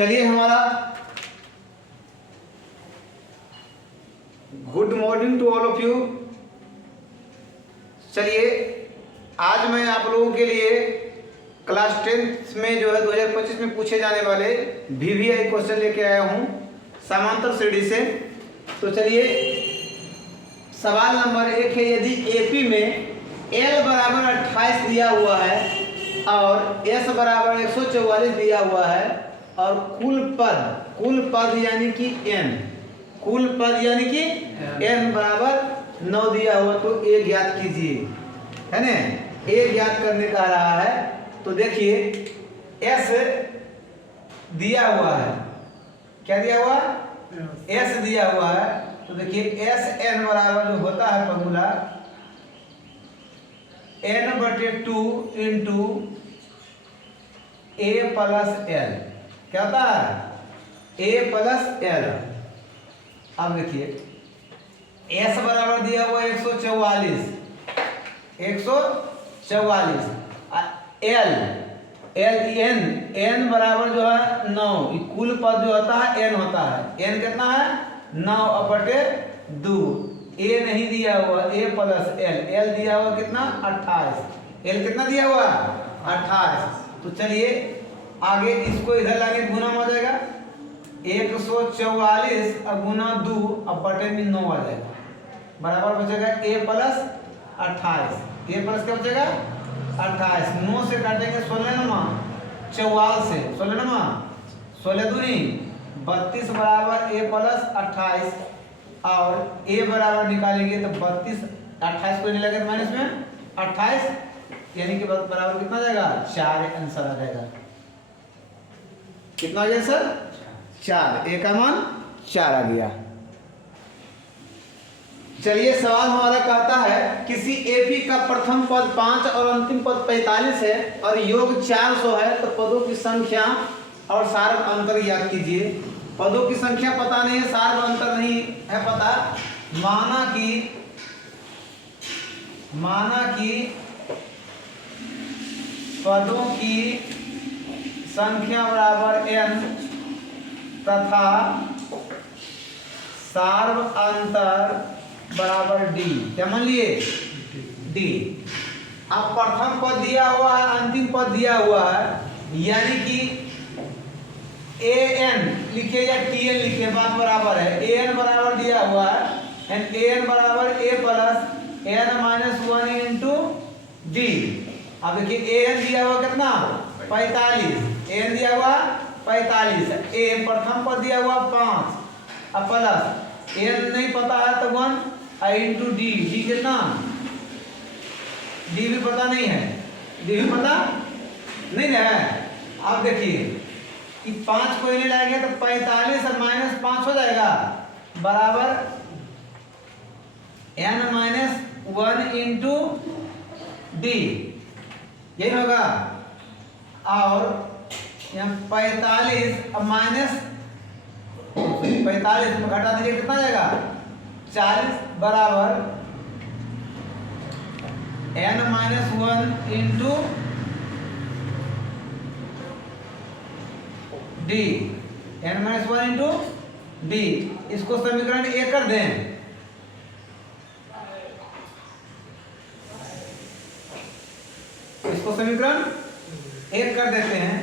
चलिए हमारा good morning to all of you. चलिए आज मैं आप लोगों के लिए क्लास 10th में जो है 2025 में पूछे जाने वाले VVI क्वेश्चन लेके आया हूँ समांतर श्रेणी से। तो चलिए सवाल नंबर 1 है, यदि AP में L बराबर 28 दिया हुआ है और S बराबर 144 दिया हुआ है और कुल पद यानी कि N, कुल पद यानी कि N बराबर 9 दिया हुआ, तो A ज्ञात कीजिए, है ना। A ज्ञात करने का रहा है तो देखिए S दिया हुआ है, क्या दिया हुआ, S दिया हुआ है। तो देखिए SN बराबर जो होता है formula N/2 into A plus L, क्या होता है A प्लस L। अब देखिए S बराबर दिया हुआ 144, N बराबर जो है 9, कुल पद जो होता है N होता है, N कितना है 9/2। A नहीं दिया हुआ A प्लस L दिया हुआ कितना 28, L कितना दिया हुआ 28। तो चलिए आगे इसको इधर लाके गुना हो जाएगा, 144 गुना 2 अब बटे में 9 आ जाएगा, बराबर बचेगा A प्लस 28। A प्लस क्या बचेगा 28, 9 से काटेंगे 16 नमा 44 से 16 नमा 16 दूनी 32 बराबर A प्लस 28 और A बराबर निकालेंगे तो 32, 28 को नहीं लगे माइनस में 28 यानी कि बराबर कितना आ जाएगा 4 आंसर आ जाएगा। कितना आ गया सर 4, A का मान 4 आ गया। चलिए सवाल हमारा कहता है किसी AP का प्रथम पद 5 और अंतिम पद 45 है और योग 400 है, तो पदों की संख्या और सार अंतर ज्ञात कीजिए। पदों की संख्या पता नहीं है, सार अंतर नहीं है पता। माना कि पदों की संख्या बराबर n तथा सार्व अंतर बराबर d, क्या मान लिए d। अब प्रथम पद दिया हुआ है, अंतिम पद दिया हुआ है, यानी कि an लिखे या tn लिखे बात बराबर है। an बराबर दिया हुआ है एंड an बराबर a plus n-1 into d। अब देखिए an दिया हुआ कितना 45, an दिया हुआ 45, a प्रथम पद दिया हुआ 5 अब प्लस n नहीं पता है तो 1 इंटू d, d कितना d भी पता नहीं है, d भी पता नहीं है। अब देखिए कि 5 को इन्हें लाएंगे तो 45 और -5 हो जाएगा बराबर n-1 इंटू d, यही होगा। और यहाँ 45 और -45 में घटा दीजिए कितना जाएगा 40 बराबर n-1 into d, n-1 into d। इसको समीकरण 1 कर दें, इसको समीकरण 1 कर देते हैं।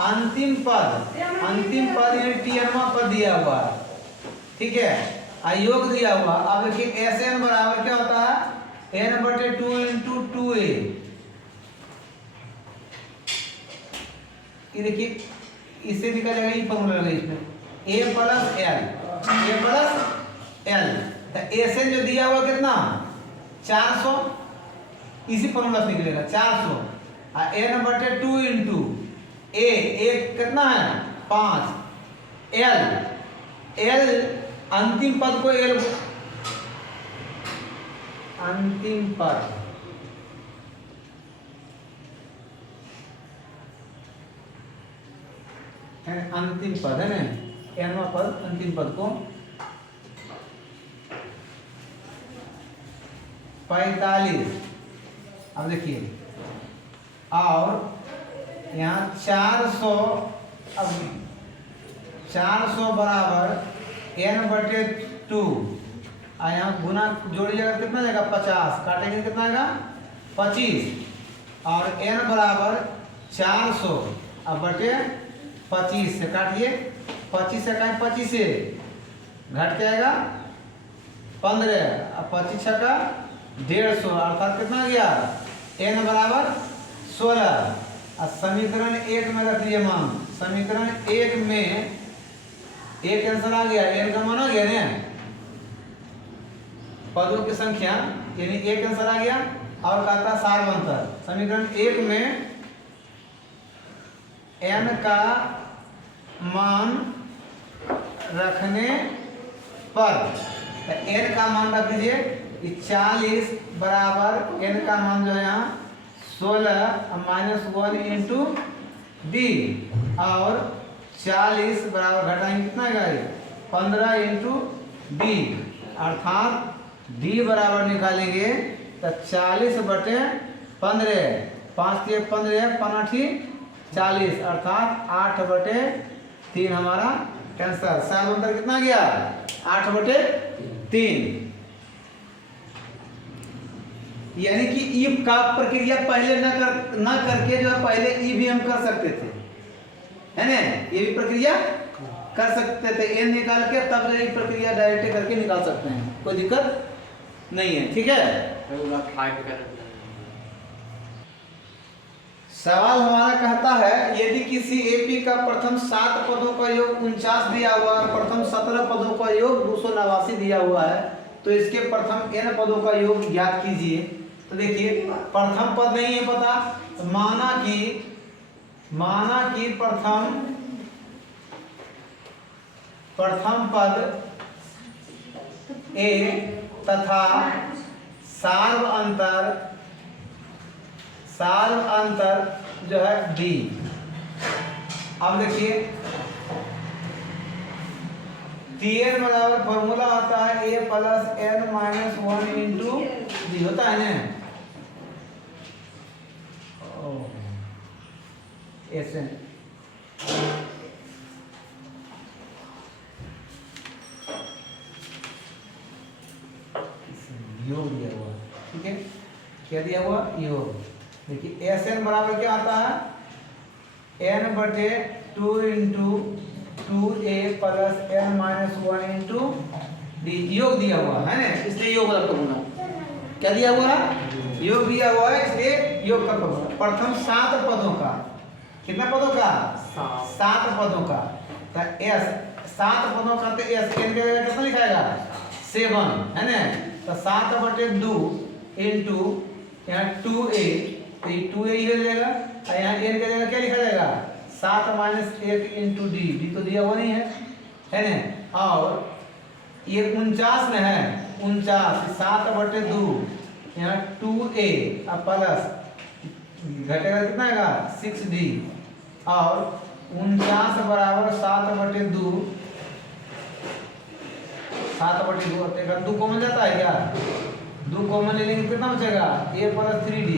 अंतिम पद यानी tnवा पद दिया हुआ है, ठीक है, योग दिया हुआ। अब देखिए Sn बराबर क्या होता है n/2 इंटू 2a। ये देखिए इससे निकल जाएगा, ये फॉर्मूला लगा इसमें a प्लस l। तो Sn जो दिया हुआ कितना 400, इसी फॉर्मूला से निकलेगा 400 और n/2 इंटू a कितना है 5, l अंतिम पद को l, अंतिम पद है, अंतिम पद है ना, nवां पद अंतिम पद को 45। अब देखिए और यहाँ 400, अब 400 बराबर n बटे 2, और यहाँ गुना जोड़िएगा कितना जाएगा 50, काटेंगे कितना आएगा 25, और n बराबर 400 अब बटे 25 से काटिए, 25 से काट 25 से घट जाएगा 15, अब 25 का 150, अर्थात कितना गया n बराबर 16। और समीकरण 1 में रख लिए मान, समीकरण 1 में एक आंसर आ गया, n का मान आ गया ना, पदों की संख्या यानी एक आंसर आ गया। और कहता सार्वंतर, समीकरण 1 में n का मान रखने पर n का मान रख दीजिए 40 बराबर n का मान जो है यहाँ 16 माइनस 1 इंटू डी, और 40 बराबर घटाएंगे कितना आएगा 15 इंटू डी, अर्थात डी बराबर निकालेंगे तो 40 बटे 15, 5 से 15 5 40, अर्थात 8 बटे 3 हमारा आंसर। सार्वंतर कितना गया 8 बटे 3। यानी कि ई का प्रक्रिया पहले न करके जो है पहले ई भी हम कर सकते थे, है ना, ये भी प्रक्रिया कर सकते थे, एन निकाल के तब ये प्रक्रिया डायरेक्ट करके निकाल सकते हैं, कोई दिक्कत नहीं है। ठीक है, सवाल हमारा कहता है यदि किसी एपी का प्रथम 7 पदों का योग 49 दिया हुआ है, प्रथम 17 पदों का योग 289 दिया हुआ है, तो इसके प्रथम n पदों का योग ज्ञात कीजिए। तो देखिए प्रथम पद नहीं है पता, तो माना कि प्रथम पद a तथा सार्व अंतर जो है d। अब देखिए Tn बराबर फॉर्मूला होता है a plus n minus 1 into D, होता है ना, ऐसे योग दिया हुआ, ठीक है, क्या दिया हुआ योग। देखिए एस एन बराबर क्या आता है n बटे 2 into 2a plus n minus 1 into D, योग दिया हुआ है ना, इसलिए योग रखा होना, क्या दिया हुआ है योग दिया हुआ है, इसलिए योग का प्रथम 7 पदों का, कितना पदों का 7 पदों का, तो एस 7 पदों का, तो एस एन के जगह कितना लिखाएगा 7, है ना, तो 7 बटे 2 इंटू यहाँ 2a, तो ये 2a ही हो जाएगा, और यहाँ n के जगह क्या लिखा जाएगा 7 माइनस 1 इंटू डी, डी तो दिया हुआ नहीं है ना, और ये 49 में है 49, 7 बटे 2 यहाँ 2a प्लस घटेगा कितना आएगा 6d, और 49 बराबर 7 बटे 2, 7 बटे 2 2 कॉमन जाता है क्या, 2 कॉमन ले लेंगे कितना बचेगा a प्लस 3d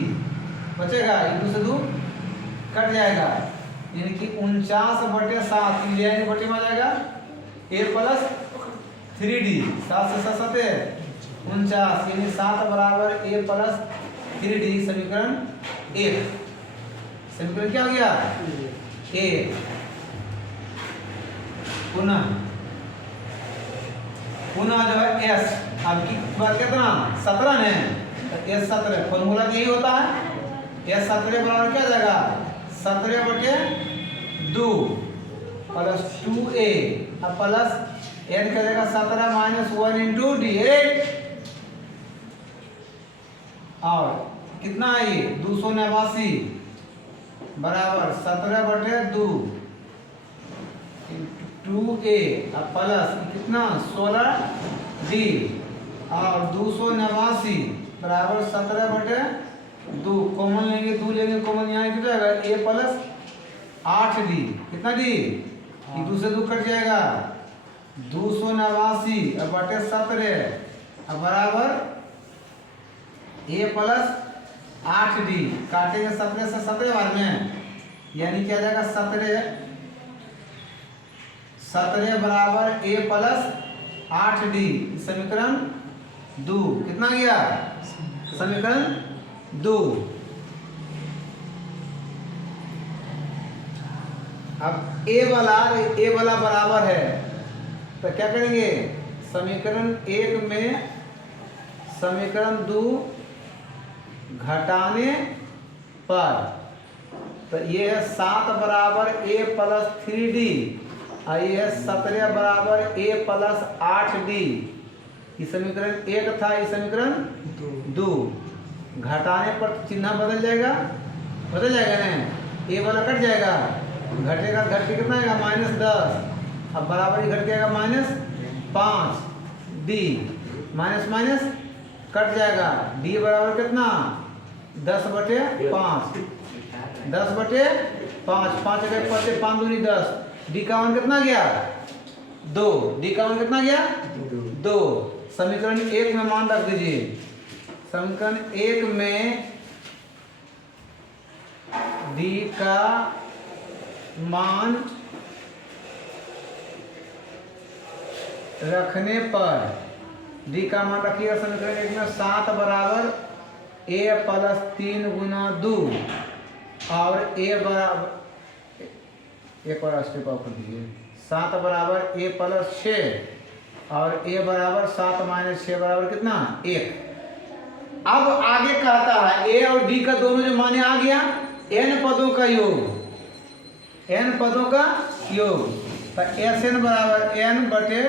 बचेगा, 2 से 2 कट जाएगा, यानी कि 49 बटे 7 ले आएंगे बटे में आ जाएगा a प्लस 3d, 7 से 7 7 49, यानी 7 बराबर a प्लस 3d, समीकरण 1, समीकरण क्या हो गया 1। पुनः जो है s, अब की बार कितना 17 है, तो s 17 फॉर्मूला यही होता है, s 17 बराबर क्या जाएगा 17 बटे 2 प्लस 2a प्लस n का जाएगा 17 माइनस 1 इंटू डी, और कितना है ये 289 बराबर 17 बटे 2 2a प्लस कितना 16d, और 289 बराबर 17 बटे 2, कॉमन लेंगे 2 लेंगे कॉमन, यहाँ कितना जाएगा a प्लस 8d, कितना डी 2 से 2 कट जाएगा, 289 बटे 17 बराबर a प्लस 8d, काटेंगे 17 से 17 बार में, यानी क्या जाएगा 17 17 बराबर a प्लस 8d, समीकरण 2 कितना गया, समीकरण 2। अब a वाला बराबर है तो क्या करेंगे, समीकरण 1 में समीकरण 2 घटाने पर, तो ये है 7 बराबर a प्लस 3d और ये है 17 बराबर a प्लस 8d। ये समीकरण 1 था, ये समीकरण 2। घटाने पर चिन्ह बदल जाएगा ना, a वाला कट जाएगा, घटेगा घट के कितना आएगा -10, अब बराबर ही घट के आएगा -5d, माइनस माइनस कट जाएगा, d बराबर कितना 10/5, 10/5, 5 अगर 5 दूनी 10, d का मान कितना गया 2, d का मान कितना गया 2। समीकरण 1 में मान रख दीजिए, समीकरण 1 में d का मान रखने पर, d का मान रखिएगा समीकरण 1 में 7 बराबर a प्लस 3 गुना 2 और a बराबर, एक और स्टेप ऑफ कर दीजिए, 7 बराबर a प्लस 6 और a बराबर 7 माइनस 6 बराबर कितना 1। अब आगे कहता है a और d का दोनों जो माने आ गया, n पदों का योग, n पदों का योग, तो Sn बराबर n बटे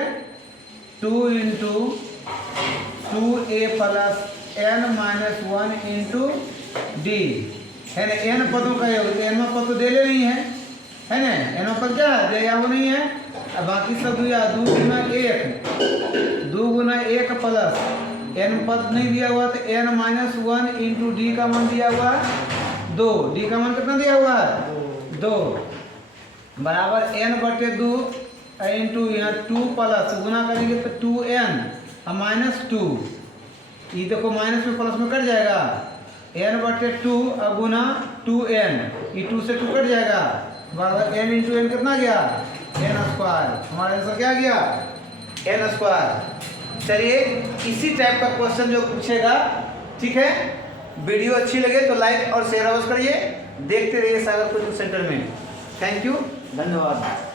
2 into 2a plus n minus 1 into D, है ना, n पदों का योग, तो n पद तो दे ले नहीं है ना, n पद क्या दे या वो नहीं है, अब बाकी सब 2 गुना 1 प्लस n पद नहीं दिया हुआ तो n माइनस 1 इंटू डी का मान दिया हुआ 2, डी का मान कितना दिया हुआ है 2 बराबर n बटे 2 इंटू यहाँ 2 प्लस गुना करेंगे तो 2n और माइनस 2, ये देखो माइनस में प्लस में कट जाएगा, n बटे 2 और गुना 2n, ये 2 से 2 कट जाएगा, बराबर n इंटू n कितना गया n स्क्वायर, हमारा आंसर क्या गया n स्क्वायर। चलिए इसी टाइप का क्वेश्चन जो पूछेगा, ठीक है, वीडियो अच्छी लगे तो लाइक और शेयर अवश्य करिए, देखते रहिए सागर कोचिंग सेंटर में। थैंक यू, धन्यवाद।